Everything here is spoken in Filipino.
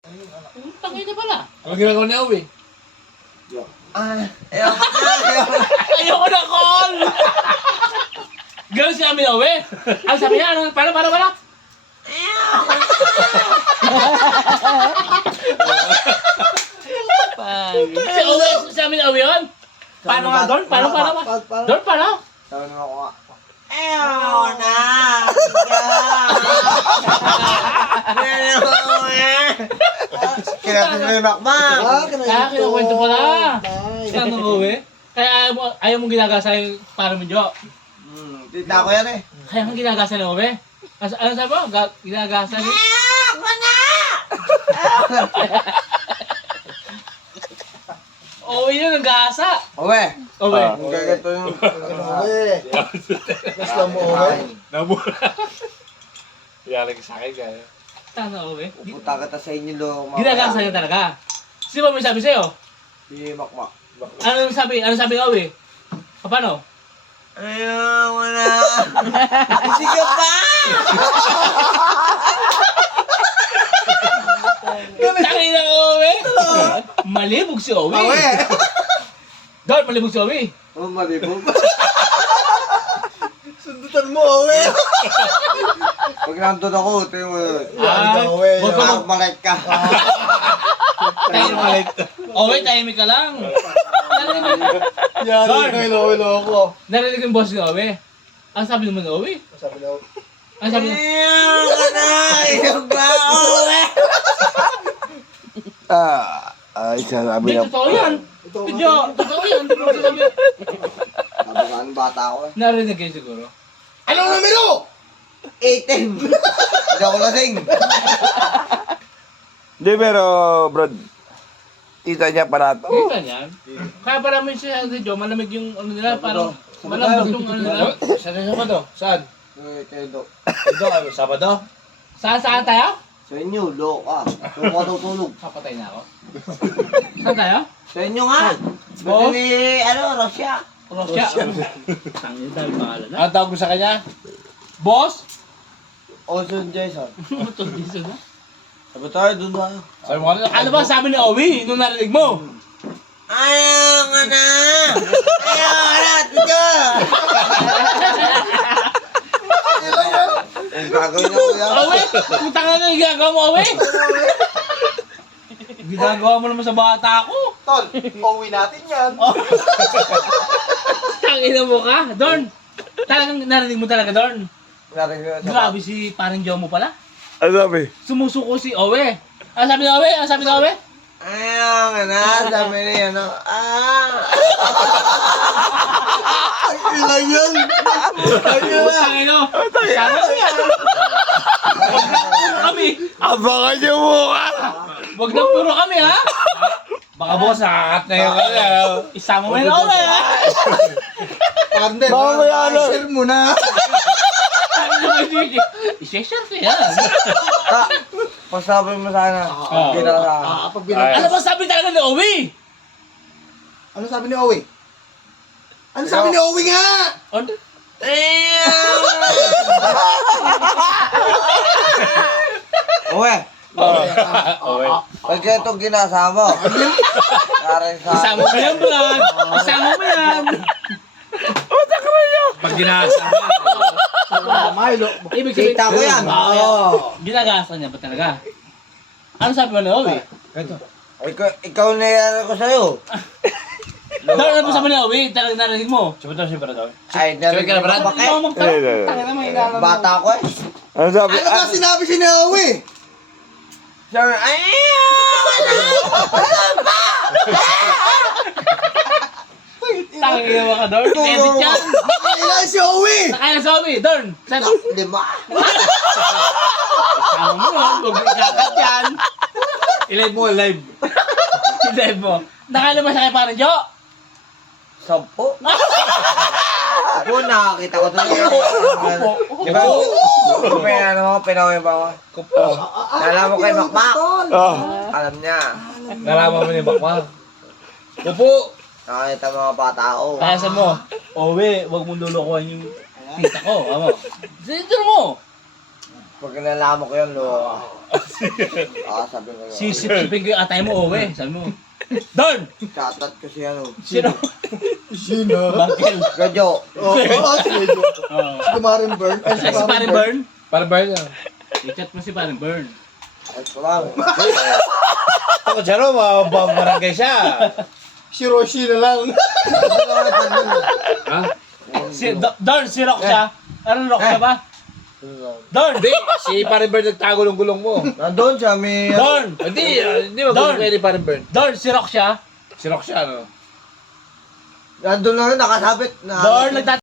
Tangay na pala. Ano ginagawa ni Owe? Ayoko na, call! Ganun si amin, Owe. Ang sabi niya, ano, para. Si Owe, si amin, Owe yun. Paano nga, Don? Paano? Don, paano? Sabi naman ko nga. Kinapin mo yung makmak. Kinukwento pala. Si ang Owe. Kaya ayaw mong ginagasa yung para mo, Jo. Tita ko yan eh. Kaya mong ginagasa ni Owe. Ano sabi mo? Ginagasa ni... Owe yun, ang gasa. Owe. Owe. Ang gaganto yung... Owe. Gusto mo, Owe? Namura. Yaling sa akin, kaya. Tama, Owe. Pupunta kita sa inyo lo. Ginagasa niya talaga. Sino ba may sabi sa'yo? Si makmak. Ano sabi ni Owe? Paano? Ayaw mo na. Sige pa! Tangin na Owe! Malibog si Owe. Owe! Don, malibog si Owe. Oh, malibog. Sundutan mo, Owe! Pag nandun ako, ito yung... Huwag ka mag... Malike ka. Owe, tahimik ka lang. Yari ka, ilo ko. Narinig yung boss ni Owe. Ang sabi naman ni Owe. Ang sabi naman. Ayaw ka na! Ayaw ba, Owe? Ay, sabi Hindi, totoo yan. Hindi, totoo yan. Hindi mo sasabi. Sabi ka, anong bata ako eh. Narinig kayo siguro. Anong numero? 18. Hindi ako lasing. Hindi, pero, Brad, tita niya pa nato. Kita niyan. Kaya para mo siya si Joe, malamig yung ano nila, parang malambot yung ano nila. Saan na Sabado? Saan? Kayo do. Ito, Sabado? Saan tayo? Sa inyo, lo ka. Doon ka tutulog. Kapatay na ako. Saan tayo? Sa inyo nga. Boss? Pwede ni, Russia. Russia. Tangin tayo pangalan na. Ang tawag mo sa kanya? Boss? Ocean Jason. Matod dito na. Sabi tayo, doon tayo. Sabi mo ka Ano ba sabi ni Owie nung narinig mo? Ayaw ka na! Ayaw ka na! Tito! Ang gagawin niya kuya. Owie? Putang na yung ginagawa mo, Owie? Ginagawa mo naman sa bata ko. Tol, uwi natin yan. Tangina mo ka, Dorn. Talagang narinig mo talaga, Dorn. Narinig ko Grabe si parang Joe mo pala. Ano sabi? Sumusuko si Owe. Ano sabi ni Owe? Ano sabi ni Owe? ayaw ka na! Sabi niya, ano? Ilang yan! Tangino. Sana mo yan. Huwag na puro kami. Abangan niyo mukha! Huwag na puro kami, ha? Baka boss, nakakat na yung kanya. Isama mo yun, Owe, ha? Pande, Mamaya na. share mo na! I-share ko yan. Pasabi mo sana. Ginasa. Ano ba sabi talaga ni Owe? Ano sabi ni Owe? Ano sabi ni Owe nga? Ano? Owe, Owe. pag itong ginasa mo, Isama mo yan, Brad. Isama mo yan. Pag ginasa mo. Ibig sabihin, Kita ko yan. Oo. ginagasa niya ba talaga? Ano sabi mo ni Owe? Ikaw na yan ako sa'yo. Dahil ano ba sabi ni Owe? Talagang narinig mo? Sabi daw siya para daw. Ay, narinig ka na, Brad? mo ba Ikaw magtanong. Hindi. Tangin na, may ilalam mo. Bata ko eh. Ano sabi? Ano ba sinabi si Owe? Sabi, Tangin na ka, Dorn. Edit yan. Kailan si Owe? Nakaya na si Owe. Dorn. Saan? Lima. Sama mo yun. Huwag mo ikakat yan. I-live mo, live. I-live mo. Nakaya naman siya kay parang Jo. 10. Ako, nakakita ko doon. Di ba? May ano ako, pinawin ba ako? Kupo. Nalaman ko kay Makmak. Ah. Alam niya. Nalaman mo ni Bakmak. Kupo. Nakakita mga bata ako. Kaya sa mo, Owe, huwag mong lulukuhan yung tita ko. Ano? Dito mo. Pag nalaman ko yun, lo. Sabi ko yun. Sisipin ko yung atay mo, Owe. Sabi mo. Don! Katat kasi ano. Sino? Sino? Bakil. Gadyo. Oo, sige. Si Kumarin Burn. Ay, Ay, si Paring Burn. Para ba yun? I-chat mo si Paring Burn. Ay, ko lang. Ako siya ro, barangay siya. Si Roshi na lang. Ha? Don, si Roxia. Ano Roxia ba? Don! Hindi, si Parimber nagtago ng gulong mo. Nandun siya, may... Don! Hindi mo Don! gusto kayo ni Parimber. Don, si Roxia. Si Roxy, ano? Nandun na rin, nakasabit. Don,